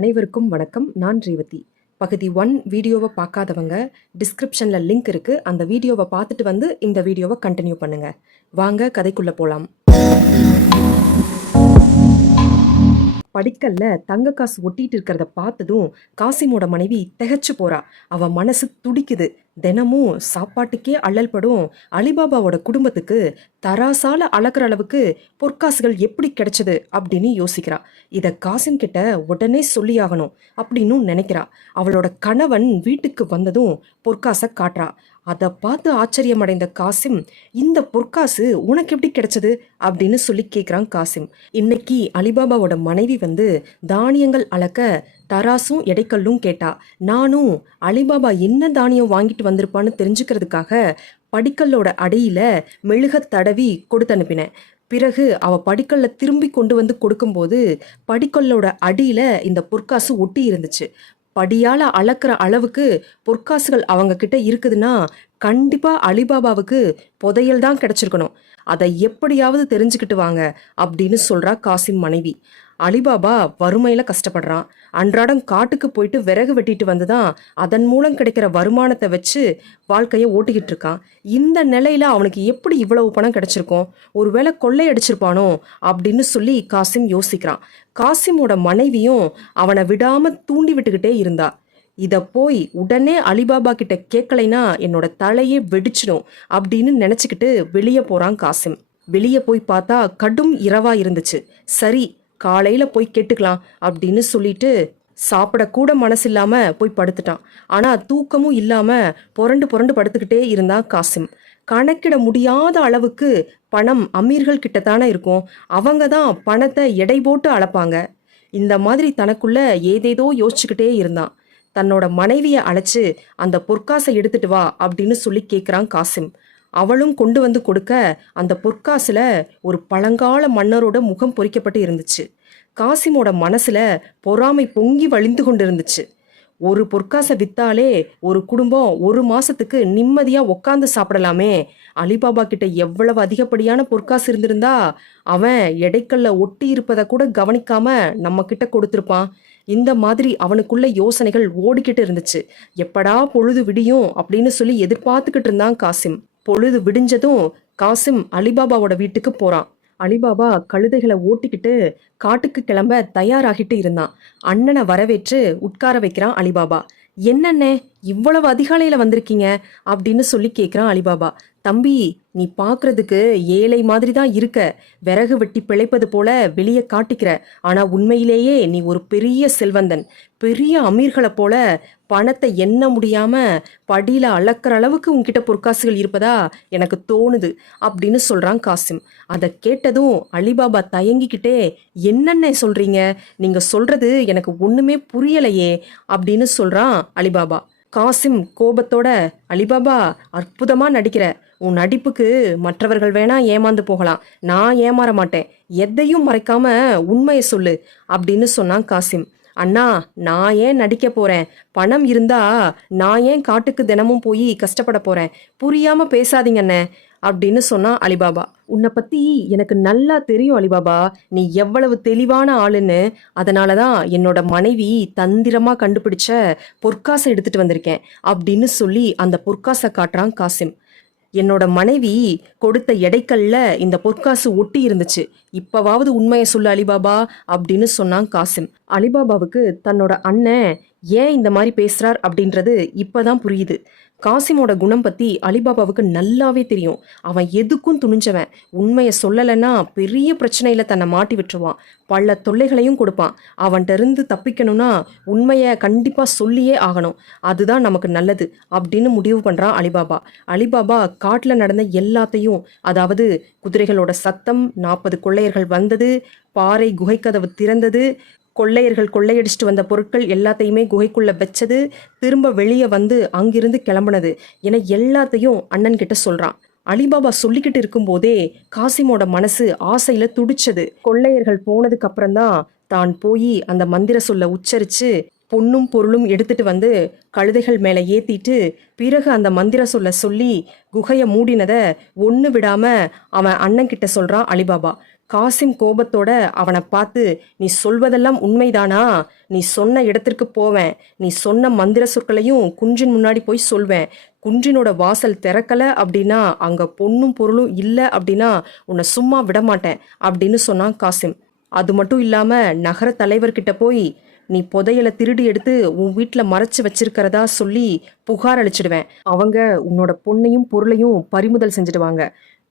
அனைவருக்கும் வணக்கம். நான் ரேவதி. பகுதி 1 வீடியோவை பார்க்காதவங்க டிஸ்கிரிப்ஷனில் லிங்க் இருக்குது. அந்த வீடியோவை பார்த்துட்டு வந்து இந்த வீடியோவை கண்டினியூ பண்ணுங்கள். வாங்க கதைக்குள்ளே போகலாம். படிக்கல்ல தங்க காசு ஒட்டிட்டு இருக்கிறத பார்த்ததும் காசிமோட மனைவி திகைச்சு போறா. அவ மனசு துடிக்குது. தினமும் சாப்பாட்டுக்கே அல்லல் படும் அலிபாபாவோட குடும்பத்துக்கு தராசால அளக்குற அளவுக்கு பொற்காசுகள் எப்படி கிடைச்சது அப்படின்னு யோசிக்கிறா. இத காசிம் கிட்ட உடனே சொல்லியாகணும் அப்படின்னு நினைக்கிறா. அவளோட கணவன் வீட்டுக்கு வந்ததும் பொற்காசை காட்டுறா. அதை பார்த்து ஆச்சரியமடைந்த காசிம், இந்த பொற்காசு உனக்கு எப்படி கிடைச்சது அப்படின்னு சொல்லி கேட்குறான் காசிம். இன்னைக்கு அலிபாபாவோட மனைவி வந்து தானியங்கள் அளக்க தராசும் எடைக்கல்லும் கேட்டா. நானும் அலிபாபா என்ன தானியம் வாங்கிட்டு வந்திருப்பான்னு தெரிஞ்சுக்கிறதுக்காக படிக்கல்லோட அடியில மெழுக தடவி கொடுத்து அனுப்பினேன். பிறகு அவ படிக்கல்ல திரும்பி கொண்டு வந்து கொடுக்கும்போது படிக்கல்லோட அடியில இந்த பொற்காசு ஒட்டி இருந்துச்சு. படியால அளக்குற அளவுக்கு பொற்காசுகள் அவங்க கிட்ட இருக்குதுன்னா கண்டிப்பா அலிபாபாவுக்கு புதையல் தான் கிடைச்சிருக்கணும். அதை எப்படியாவது தெரிஞ்சுக்கிட்டு வாங்க அப்படின்னு சொல்றா காசிம் மனைவி. அலிபாபா வறுமையில கஷ்டப்படுறான். அன்றாடம் காட்டுக்கு போயிட்டு விறகு வெட்டிட்டு வந்துதான் அதன் மூலம் கிடைக்கிற வருமானத்தை வச்சு வாழ்க்கையை ஓட்டிக்கிட்டு இருக்கான். இந்த நிலையில அவனுக்கு எப்படி இவ்வளவு பணம் கிடைச்சிருக்கும்? ஒருவேளை கொள்ளையடிச்சிருப்பானோ அப்படின்னு சொல்லி காசிம் யோசிக்கிறான். காசிமோட மனைவியும் அவனை விடாம தூண்டி விட்டுக்கிட்டே இருந்தா. இத போய் உடனே அலிபாபா கிட்ட கேட்கலைன்னா என்னோட தலையே வெடிச்சிடும் அப்படின்னு நினைச்சுக்கிட்டு வெளியே போறான் காசிம். வெளியே போய் பார்த்தா கடும் இரவா இருந்துச்சு. சரி, காலையில போய் கேட்டுக்கலாம் அப்படின்னு சொல்லிட்டு சாப்பிடக்கூட மனசு இல்லாம போய் படுத்துட்டான். ஆனா தூக்கமும் இல்லாம புரண்டு புரண்டு படுத்துக்கிட்டே இருந்தான் காசிம். கணக்கிட முடியாத அளவுக்கு பணம் அமீர்கள் கிட்டத்தானே இருக்கும். அவங்க தான் பணத்தை எடை போட்டு அளப்பாங்க. இந்த மாதிரி தனக்குள்ள ஏதேதோ யோசிச்சுக்கிட்டே இருந்தான். தன்னோட மனைவியை அழைச்சு அந்த பொற்காசை எடுத்துட்டு வா அப்படின்னு சொல்லி கேட்குறான் காசிம். அவளும் கொண்டு வந்து கொடுக்க அந்த பொற்காசுல ஒரு பழங்கால மன்னரோட முகம் பொறிக்கப்பட்டு இருந்துச்சு. காசிமோட மனசுல பொறாமை பொங்கி வழிந்து கொண்டு இருந்துச்சு. ஒரு பொற்காசை வித்தாலே ஒரு குடும்பம் ஒரு மாசத்துக்கு நிம்மதியா உக்காந்து சாப்பிடலாமே. அலிபாபா கிட்ட எவ்வளவு அதிகப்படியான பொற்காசு இருந்திருந்தா அவன் எடைக்கல்ல ஒட்டி இருப்பதை கூட கவனிக்காம நம்ம கிட்ட கொடுத்துருப்பான். இந்த மாதிரி அவனுக்குள்ள யோசனைகள் ஓடிக்கிட்டு இருந்துச்சு. எப்படா பொழுது விடியும் அப்படின்னு சொல்லி எதிர்பார்த்துக்கிட்டு இருந்தான் காசிம். பொழுது விடிஞ்சதும் காசிம் அலிபாபாவோட வீட்டுக்கு போறான். அலிபாபா கழுதைகளை ஓட்டிக்கிட்டு காட்டுக்கு கிளம்ப தயாராகிட்டு இருந்தான். அண்ணனை வரவேற்று உட்கார வைக்கிறான் அலிபாபா. என்னண்ணே இவ்வளவு அதிகாலையில வந்திருக்கீங்க அப்படின்னு சொல்லி கேட்குறான் அலிபாபா. தம்பி, நீ பார்க்கறதுக்கு ஏழை மாதிரி தான் இருக்க. விறகு வெட்டி பிழைப்பது போல வெளியே காட்டிக்கிற. ஆனா உண்மையிலேயே நீ ஒரு பெரிய செல்வந்தன். பெரிய அமீர்களை போல பணத்தை எண்ண முடியாம படியில அளக்கிற அளவுக்கு உன்கிட்ட பொற்காசுகள் இருப்பதா எனக்கு தோணுது அப்படின்னு சொல்றான் காசிம். அதை கேட்டதும் அலிபாபா தயங்கிக்கிட்டே, என்னென்ன சொல்றீங்க? நீங்க சொல்றது எனக்கு ஒண்ணுமே புரியலையே அப்படின்னு சொல்றான் அலிபாபா. காசிம் கோபத்தோட, அலிபாபா அற்புதமா நடிக்கிற. உன் நடிப்புக்கு மற்றவர்கள் வேணா ஏமாந்து போகலாம், நான் ஏமாற மாட்டேன். எதையும் மறைக்காம உண்மையை சொல்லு அப்படின்னு சொன்னான் காசிம். அண்ணா, நான் ஏன் நடிக்க போறேன்? பணம் இருந்தா நான் ஏன் காட்டுக்கு தினமும் போய் கஷ்டப்பட போறேன்? புரியாம பேசாதீங்கண்ணே அப்படின்னு சொன்னான் அலிபாபா. உன்னை பத்தி எனக்கு நல்லா தெரியும் அலிபாபா, நீ எவ்வளவு தெளிவான ஆளுன்னு. அதனாலதான் என்னோட மனைவி தந்திரமா கண்டுபிடிச்ச பொற்காசை எடுத்துட்டு வந்திருக்கேன் அப்படின்னு சொல்லி அந்த பொற்காசை காட்டுறான் காசிம். என்னோட மனைவி கொடுத்த எடைக்கல்ல இந்த பொற்காசு ஒட்டி இருந்துச்சு. இப்பவாவது உண்மையை சொல்லு அலிபாபா அப்படின்னு சொன்னான் காசிம். அலிபாபாவுக்கு தன்னோட அண்ணன் ஏன் இந்த மாதிரி பேசுறார் அப்படின்றது இப்பதான் புரியுது. காசிமோட குணம் பத்தி அலிபாபாவுக்கு நல்லாவே தெரியும். அவன் எதுக்கும் துணிஞ்சவன். உண்மையை சொல்லலைன்னா பெரிய பிரச்சனையில தன்னை மாட்டி விட்டுருவான். பல தொல்லைகளையும் கொடுப்பான். அவன்கிட்ட இருந்து தப்பிக்கணும்னா உண்மையை கண்டிப்பா சொல்லியே ஆகணும். அதுதான் நமக்கு நல்லது அப்படின்னு முடிவு பண்றான் அலிபாபா. அலிபாபா காட்டுல நடந்த எல்லாத்தையும், அதாவது குதிரைகளோட சத்தம், 40 கொள்ளையர்கள் வந்தது, பாறை குகைக்கதவு திறந்தது, கொள்ளையர்கள் கொள்ளையடிச்சிட்டு வந்த பொருட்கள் எல்லாத்தையுமே குகைக்குள்ள வச்சது, திரும்ப வெளியே வந்து அங்கிருந்து கிளம்புனது என எல்லாத்தையும் அண்ணன் கிட்ட சொல்றான். அலிபாபா சொல்லிக்கிட்டு இருக்கும் போதே காசிமோட மனசு ஆசையில துடிச்சது. கொள்ளையர்கள் போனதுக்கு அப்புறம்தான் தான் போய் அந்த மந்திர சொல்ல உச்சரிச்சு பொன்னும் பொருளும் எடுத்துட்டு வந்து கழுதைகள் மேல ஏத்திட்டு பிறகு அந்த மந்திர சொல்ல சொல்லி குகையை மூடினத ஒண்ணு விடாம அவன் அண்ணன் கிட்ட சொல்றான் அலிபாபா. காசிம் கோபத்தோட அவனை பார்த்து, நீ சொல்வதெல்லாம் உண்மைதானா? நீ சொன்ன இடத்திற்கு போவேன், நீ சொன்ன மந்திர சொற்களையும் குன்றின் முன்னாடி போய் சொல்வேன். குன்றினோட வாசல் திறக்கல அப்படின்னா, அங்க பொண்ணும் பொருளும் இல்லை அப்படின்னா உன்னை சும்மா விடமாட்டேன் அப்படின்னு சொன்னான் காசிம். அது மட்டும் இல்லாம நகர தலைவர்கிட்ட போய் நீ புதையலை திருடி எடுத்து உன் வீட்டில் மறைச்சு வச்சிருக்கிறதா சொல்லி புகார் அளிச்சிடுவேன். அவங்க உன்னோட பொண்ணையும் பொருளையும் பறிமுதல் செஞ்சிடுவாங்க.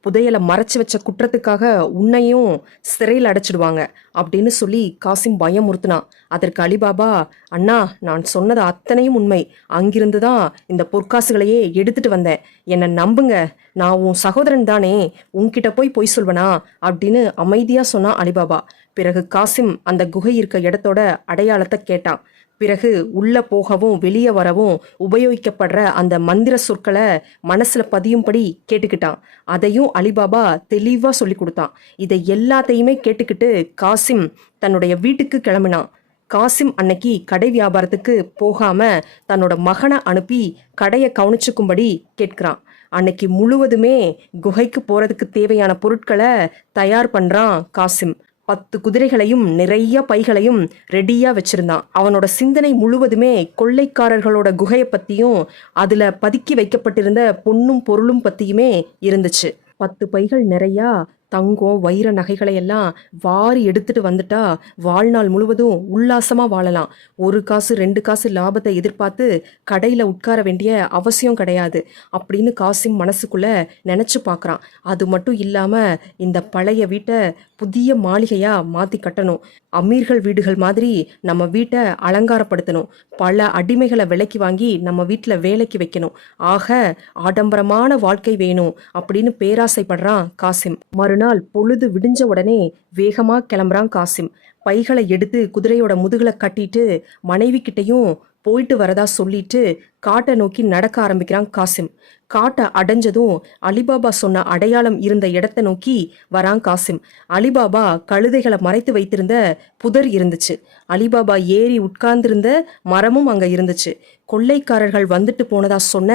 புதையலை மறைச்சு வச்ச குற்றத்துக்காக உன்னையும் சிறையில் அடைச்சிடுவாங்க அப்படின்னு சொல்லி காசிம் பயமுறுத்தினான். அதற்கு அலிபாபா, அண்ணா, நான் சொன்னது அத்தனையும் உண்மை. அங்கிருந்து தான் இந்த பொற்காசுகளையே எடுத்துட்டு வந்தேன். என்னை நம்புங்க, நான் உன் சகோதரன் தானே, உன்கிட்ட போய் பொய் சொல்வனா அப்படின்னு அமைதியா சொன்னான் அலிபாபா. பிறகு காசிம் அந்த குகை இருக்க இடத்தோட அடையாளத்தை கேட்டான். பிறகு உள்ள போகவும் வெளியே வரவும் உபயோகிக்கப்படுற அந்த மந்திர சொற்களை மனசுல பதியும்படி கேட்டுக்கிட்டான். அதையும் அலிபாபா தெளிவா சொல்லி கொடுத்தான். இதை எல்லாத்தையுமே கேட்டுக்கிட்டு காசிம் தன்னுடைய வீட்டுக்கு கிளம்பினான். காசிம் அன்னைக்கு கடை வியாபாரத்துக்கு போகாம தன்னோட மகனை அனுப்பி கடையை கவனிச்சுக்கும்படி கேட்கிறான். அன்னைக்கு முழுவதுமே குகைக்கு போறதுக்கு தேவையான பொருட்களை தயார் பண்றான் காசிம். 10 குதிரைகளையும் நிறைய பைகளையும் ரெடியா வச்சிருந்தான். அவனோட சிந்தனை முழுவதுமே கொள்ளைக்காரர்களோட குகையை பத்தியும் அதுல பதுக்கி வைக்கப்பட்டிருந்த பொன்னும் பொருளும் பத்தியுமே இருந்துச்சு. 10 பைகள் நிறையா தங்கம் வைர நகைகளை எல்லாம் வாரி எடுத்துட்டு வந்துட்டா வாழ்நாள் முழுவதும் உல்லாசமா வாழலாம். 1 காசு 2 காசு லாபத்தை எதிர்பார்த்து கடையில உட்கார வேண்டிய அவசியம் கிடையாது அப்படின்னு காசிம் மனசுக்குள்ள நினைச்சு பார்க்கறான். அது மட்டும் இல்லாம இந்த பழைய வீட்டை புதிய மாளிகையா மாத்தி கட்டணும். அமீர்கள் வீடுகள் மாதிரி நம்ம வீட்டை அலங்காரப்படுத்தணும். பல அடிமைகளை விலைக்கு வாங்கி நம்ம வீட்டில் வேலைக்கு வைக்கணும். ஆக ஆடம்பரமான வாழ்க்கை வேணும் அப்படின்னு பேராசைப்படுறான் காசிம். மறுநாள் பொழுது விடிஞ்ச உடனே வேகமா கிளம்புறான் காசிம். பைகளை எடுத்து குதிரையோட முதுகுல கட்டிட்டு மனைவி கிட்டையும் போயிட்டு வரதா சொல்லிட்டு காட்டை நோக்கி நடக்க ஆரம்பிக்கிறான் காசிம். காட்டை அடைஞ்சதும் அலிபாபா சொன்ன அடையாளம் இருந்த இடத்தை நோக்கி வரான் காசிம். அலிபாபா கழுதைகளை மறைத்து வைத்திருந்த புதர் இருந்துச்சு. அலிபாபா ஏறி உட்கார்ந்திருந்த மரமும் அங்க இருந்துச்சு. கொள்ளைக்காரர்கள் வந்துட்டு போனதா சொன்ன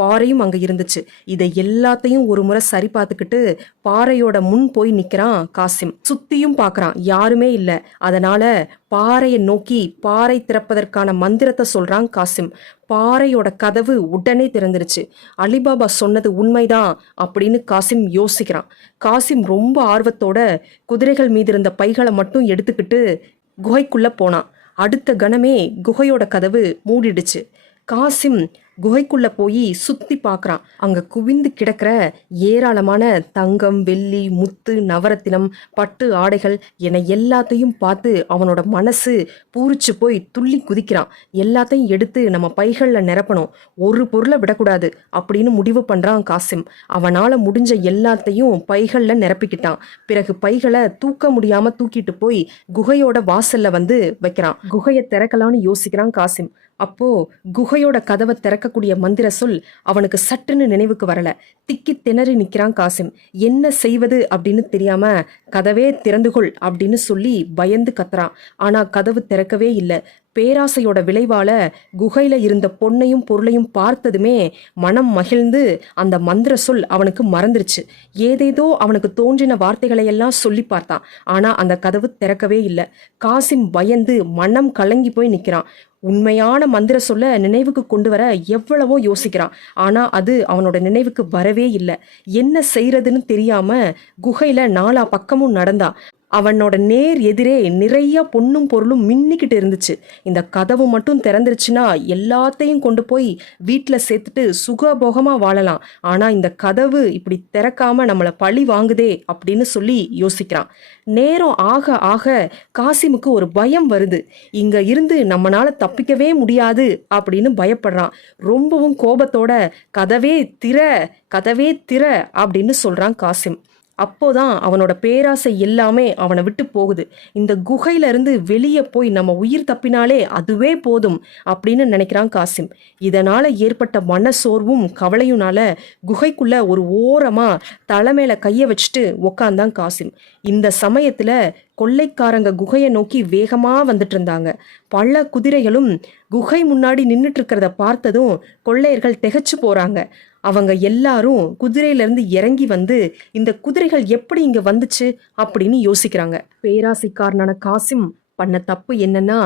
பாறையும் அங்க இருந்துச்சு. இதை எல்லாத்தையும் ஒரு முறை சரி பார்த்துக்கிட்டு பாறையோட முன் போய் நிக்கிறான் காசிம். சுத்தியும் பார்க்கறான், யாருமே இல்லை. அதனால பாறையை நோக்கி பாறை திறப்பதற்கான மந்திரத்தை சொல்றான் காசிம். பாறையோட கதவு உடனே திறந்துருச்சு. அலிபாபா சொன்னது உண்மைதான் அப்படின்னு காசிம் யோசிக்கிறான். காசிம் ரொம்ப ஆர்வத்தோட குதிரைகள் மீது இருந்த பைகளை மட்டும் எடுத்துக்கிட்டு குகைக்குள்ள போனான். அடுத்த கணமே குகையோட கதவு மூடிடுச்சு. காசிம் குகைக்குள்ள போய் சுத்தி பார்க்கறான். அங்க குவிந்து கிடக்கிற ஏராளமான தங்கம், வெள்ளி, முத்து, நவரத்தினம், பட்டு ஆடைகள் என எல்லாத்தையும் பார்த்து அவனோட மனசு பூரிச்சு போய் துள்ளி குதிக்கிறான். எல்லாத்தையும் எடுத்து நம்ம பைகள்ல நிரப்பணும், ஒரு பொருளை விடக்கூடாது அப்படின்னு முடிவு பண்றான் காசிம். அவனால முடிஞ்ச எல்லாத்தையும் பைகள்ல நிரப்பிக்கிட்டான். பிறகு பைகளை தூக்க முடியாம தூக்கிட்டு போய் குகையோட வாசல்ல வந்து வைக்கிறான். குகையை திறக்கலான்னு யோசிக்கிறான் காசிம். அப்போ குகையோட கதவை திறக்கக்கூடிய மந்திர சொல் அவனுக்கு சட்டுன்னு நினைவுக்கு வரல. திக்கி திணறி நிக்கிறான் காசிம். என்ன செய்வது அப்படின்னு தெரியாம கதவே திறந்துகொள் அப்படின்னு சொல்லி பயந்து கத்துறான். ஆனா கதவு திறக்கவே இல்லை. பேராசையோட விளைவால குகையில இருந்த பொன்னையும் பொருளையும் பார்த்ததுமே மனம் மகிழ்ந்து அந்த மந்திர சொல் அவனுக்கு மறந்துருச்சு. ஏதேதோ அவனுக்கு தோன்றின வார்த்தைகளை எல்லாம் சொல்லி பார்த்தான். ஆனா அந்த கதவு திறக்கவே இல்லை. காசிம் பயந்து மனம் கலங்கி போய் நிக்கிறான். உண்மையான மந்திர சொல்ல நினைவுக்கு கொண்டு வர எவ்வளவோ யோசிக்கிறான். ஆனா அது அவனோட நினைவுக்கு வரவே இல்லை. என்ன செய்யறதுன்னு தெரியாம குகையில 4 பக்கமும் நடந்தான். அவனோட நேர் எதிரே நிறைய பொன்னும் பொருளும் மின்னிக்கிட்டு இருந்துச்சு. இந்த கதவு மட்டும் திறந்துருச்சுன்னா எல்லாத்தையும் கொண்டு போய் வீட்டில் சேர்த்துட்டு சுகபோகமா வாழலாம். ஆனா இந்த கதவு இப்படி திறக்காம நம்மளை பழி வாங்குதே அப்படின்னு சொல்லி யோசிக்கிறான். நேரம் ஆக ஆக காசிமுக்கு ஒரு பயம் வருது. இங்க இருந்து நம்மளால தப்பிக்கவே முடியாது அப்படின்னு பயப்படுறான். ரொம்பவும் கோபத்தோட கதவே திற, கதவே திற அப்படின்னு சொல்றான் காசிம். அப்போதான் அவனோட பேராசை எல்லாமே அவனை விட்டு போகுது. இந்த குகையில இருந்து வெளியே போய் நம்ம உயிர் தப்பினாலே அதுவே போதும் அப்படின்னு நினைக்கிறான் காசிம். இதனால ஏற்பட்ட மனசோர்வும் கவலையுனால குகைக்குள்ள ஒரு ஓரமா தலைமையில கைய வச்சுட்டு உக்காந்தான் காசிம். இந்த சமயத்துல கொள்ளைக்காரங்க குகையை நோக்கி வேகமா வந்துட்டு இருந்தாங்க. பல குதிரைகளும் குகை முன்னாடி நின்னுட்டு இருக்கிறத பார்த்ததும் கொள்ளையர்கள் திகைச்சு போறாங்க. அவங்க எல்லாரும் குதிரையிலிருந்து இறங்கி வந்து இந்த குதிரைகள் எப்படி இங்க வந்துச்சு அப்படின்னு யோசிக்கிறாங்க. பேராசைக்காரனான காசிம் பண்ண தப்பு என்னன்னா,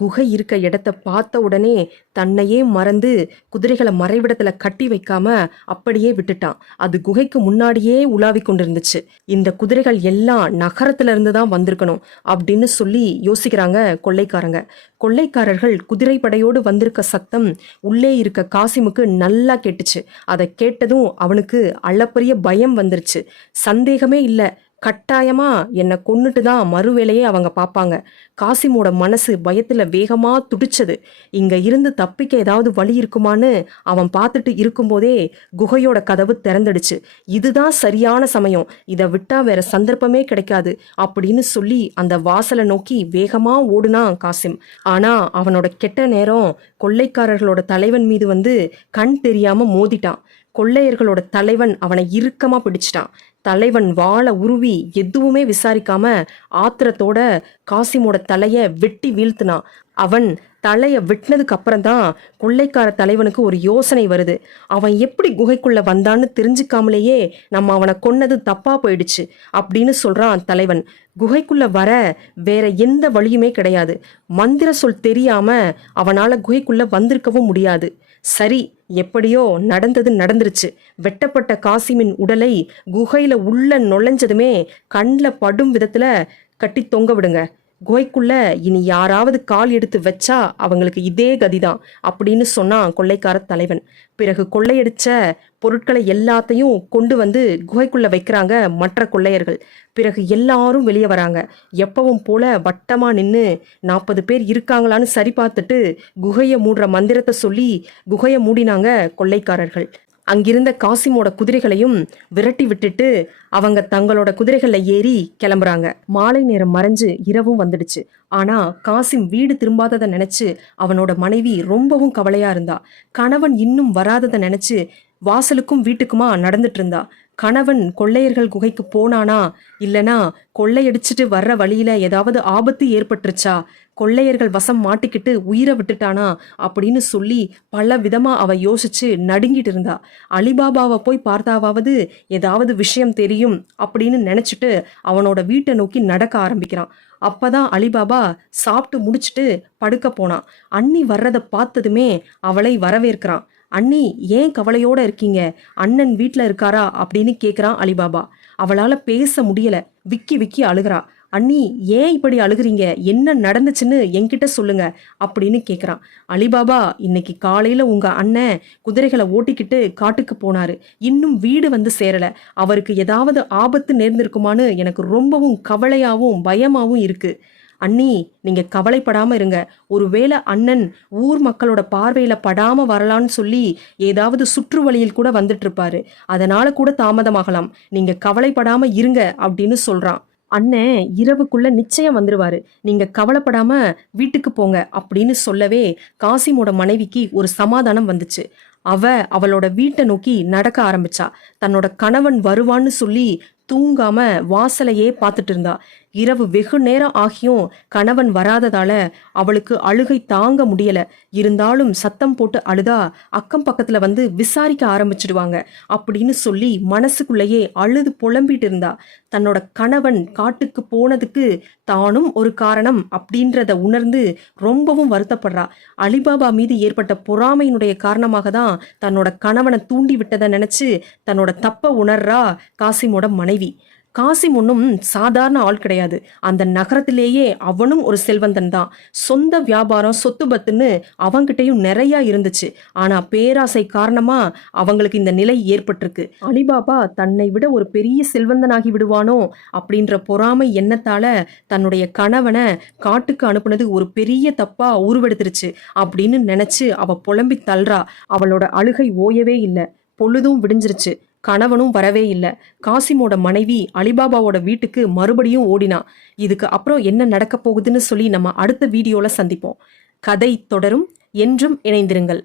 குகை இருக்க இடத்த பார்த்த உடனே தன்னையே மறந்து குதிரைகளை மறைவிடத்துல கட்டி வைக்காம அப்படியே விட்டுட்டான். அது குகைக்கு முன்னாடியே உலாவி கொண்டிருந்துச்சு. இந்த குதிரைகள் எல்லாம் நகரத்துல இருந்து தான் வந்திருக்கணும் அப்படின்னு சொல்லி யோசிக்கிறாங்க கொள்ளைக்காரங்க. கொள்ளைக்காரர்கள் குதிரை படையோடு வந்திருக்க சத்தம் உள்ளே இருக்க காசிமுக்கு நல்லா கேட்டுச்சு. அதை கேட்டதும் அவனுக்கு அளப்பரிய பயம் வந்துருச்சு. சந்தேகமே இல்லை, கட்டாயமா என்னை கொன்னுட்டு தான் மறுவேளையே அவங்க பார்ப்பாங்க. காசிமோட மனசு பயத்துல வேகமா துடிச்சது. இங்க இருந்து தப்பிக்க ஏதாவது வழி இருக்குமான்னு அவன் பார்த்துட்டு இருக்கும்போதே குகையோட கதவு திறந்துடுச்சு. இதுதான் சரியான சமயம், இதை விட்டா வேற சந்தர்ப்பமே கிடைக்காது அப்படின்னு சொல்லி அந்த வாசலை நோக்கி வேகமா ஓடுனான் காசிம். ஆனா அவனோட கெட்ட நேரம் கொள்ளைக்காரர்களோட தலைவன் மீது வந்து கண் தெரியாம மோதிட்டான். கொள்ளையர்களோட தலைவன் அவனை இறுக்கமா பிடிச்சிட்டான். தலைவன் வாளை உருவி எதுவுமே விசாரிக்காம ஆத்திரத்தோட காசிமோட தலைய வெட்டி வீழ்த்தினான். அவன் தலைய வெட்டினதுக்கு அப்புறம் தான் கொள்ளைக்கார தலைவனுக்கு ஒரு யோசனை வருது. அவன் எப்படி குகைக்குள்ள வந்தான்னு தெரிஞ்சுக்காமலேயே நம்ம அவனை கொன்னது தப்பா போயிடுச்சு அப்படின்னு சொல்றான் தலைவன். குகைக்குள்ள வர வேற எந்த வழியுமே கிடையாது. மந்திர சொல் தெரியாம அவனால குகைக்குள்ள வந்திருக்கவும் முடியாது. சரி, எப்படியோ நடந்தது நடந்துருச்சு. வெட்டப்பட்ட காசிமின் உடலை குகையில உள்ள நுழைஞ்சதுமே கண்ணில் படும் விதத்துல கட்டி தொங்க விடுங்க. குகைக்குள்ள இனி யாராவது கால் எடுத்து வச்சா அவங்களுக்கு இதே கதிதான் அப்படின்னு சொன்னான் கொள்ளைக்கார தலைவன். பிறகு கொள்ளையடிச்ச பொருட்களை எல்லாத்தையும் கொண்டு வந்து குகைக்குள்ள வைக்கிறாங்க மற்ற கொள்ளையர்கள். பிறகு எல்லாரும் வெளியே வராங்க. எப்பவும் போல வட்டமா நின்று 40 பேர் இருக்காங்களான்னு சரி பார்த்துட்டு குகையை மூடுற மந்திரத்தை சொல்லி குகையை மூடினாங்க கொள்ளைக்காரர்கள். அங்கிருந்த காசிமோட குதிரைகளையும் விரட்டி விட்டுட்டு அவங்க தங்களோட குதிரைகள்ல ஏறி கிளம்புறாங்க. மாலை நேரம் மறைஞ்சு இரவும் வந்துடுச்சு. ஆனா காசிம் வீடு திரும்பாததை நினைச்சு அவனோட மனைவி ரொம்பவும் கவலையா இருந்தா. கணவன் இன்னும் வராததை நினைச்சு வாசலுக்கும் வீட்டுக்குமா நடந்துட்டு இருந்தா. கணவன் கொள்ளையர்கள் குகைக்கு போனானா, இல்லனா கொள்ளையடிச்சிட்டு வர்ற வழியில ஏதாவது ஆபத்து ஏற்பட்டுருச்சா, கொள்ளையர்கள் வசம் மாட்டிக்கிட்டு உயிரை விட்டுட்டானா அப்படின்னு சொல்லி பல விதமா அவ யோசிச்சு நடுங்கிட்டு இருந்தா. அலிபாபாவை போய் பார்த்தாவது ஏதாவது விஷயம் தெரியும் அப்படின்னு நினைச்சிட்டு அவனோட வீட்டை நோக்கி நடக்க ஆரம்பிக்கிறான். அப்பதான் அலிபாபா சாப்பிட்டு முடிச்சுட்டு படுக்க போனான். அண்ணி வர்றதை பார்த்ததுமே அவளை வரவேற்கிறான். அண்ணி, ஏன் கவலையோட இருக்கீங்க? அண்ணன் வீட்டில் இருக்காரா அப்படின்னு கேட்குறான் அலிபாபா. அவளால் பேச முடியல, விக்கி விக்கி அழுகிறா. அண்ணி, ஏன் இப்படி அழுகிறீங்க? என்ன நடந்துச்சுன்னு என்கிட்ட சொல்லுங்க அப்படின்னு கேட்குறான். அலிபாபா, இன்னைக்கு காலையில் உங்கள் அண்ணன் குதிரைகளை ஓட்டிக்கிட்டு காட்டுக்கு போனாரு. இன்னும் வீடு வந்து சேரலை. அவருக்கு ஏதாவது ஆபத்து நேர்ந்திருக்குமான்னு எனக்கு ரொம்பவும் கவலையாகவும் பயமாகவும் இருக்கு. அண்ணி, நீங்க கவலைப்படாம இருங்க. ஒருவேளை அண்ணன் ஊர் மக்களோட பார்வையில படாம வரலான்னு சொல்லி ஏதாவது சுற்று வழியில் கூட வந்துட்டு இருப்பாரு. அதனால கூட தாமதமாகலாம். நீங்க கவலைப்படாம இருங்க அப்படின்னு சொல்றான். அண்ணன் இரவுக்குள்ள நிச்சயம் வந்துருவாரு, நீங்க கவலைப்படாம வீட்டுக்கு போங்க அப்படின்னு சொல்லவே காசிமோட மனைவிக்கு ஒரு சமாதானம் வந்துச்சு. அவளோட வீட்டை நோக்கி நடக்க ஆரம்பிச்சா. தன்னோட கணவன் வருவான்னு சொல்லி தூங்காம வாசலையே பார்த்துட்டு இருந்தா. இரவு வெகு நேரம் ஆகியும் கணவன் வராததால அவளுக்கு அழுகை தாங்க முடியல. இருந்தாலும் சத்தம் போட்டு அழுதா அக்கம் பக்கத்துல வந்து விசாரிக்க ஆரம்பிச்சிடுவாங்க அப்படின்னு சொல்லி மனசுக்குள்ளேயே அழுது புலம்பிட்டு இருந்தா. தன்னோட கணவன் காட்டுக்கு போனதுக்கு தானும் ஒரு காரணம் அப்படின்றத உணர்ந்து ரொம்பவும் வருத்தப்படுறா. அலிபாபா மீது ஏற்பட்ட பொறாமையினுடைய காரணமாக தான் தன்னோட கணவனை தூண்டி விட்டதை நினைச்சு தன்னோட தப்ப உணர்றா காசிமோட மனைவி. காசிம் ஒன்றும் சாதாரண ஆள் கிடையாது. அந்த நகரத்திலேயே அவனும் ஒரு செல்வந்தன் தான். சொந்த வியாபாரம் சொத்து பத்துன்னு அவங்கிட்டையும் நிறைய இருந்துச்சு. ஆனா பேராசை காரணமா அவங்களுக்கு இந்த நிலை ஏற்பட்டிருக்கு. அலிபாபா தன்னை விட ஒரு பெரிய செல்வந்தனாகி விடுவானோ அப்படின்ற பொறாமை எண்ணத்தால தன்னுடைய கணவனை காட்டுக்கு அனுப்புனது ஒரு பெரிய தப்பா உருவெடுத்துருச்சு அப்படின்னு நினைச்சு அவ புலம்பி தள்ளுறா. அவளோட அழுகை ஓயவே இல்லை. பொழுதும் விடிஞ்சிருச்சு. கணவனும் வரவே இல்லை. காசிமோட மனைவி அலிபாபாவோட வீட்டுக்கு மறுபடியும் ஓடினா. இதுக்கு அப்புறம் என்ன நடக்க போகுதுன்னு சொல்லி நம்ம அடுத்த வீடியோல சந்திப்போம். கதை தொடரும். என்றும் இணைந்திருங்கள்.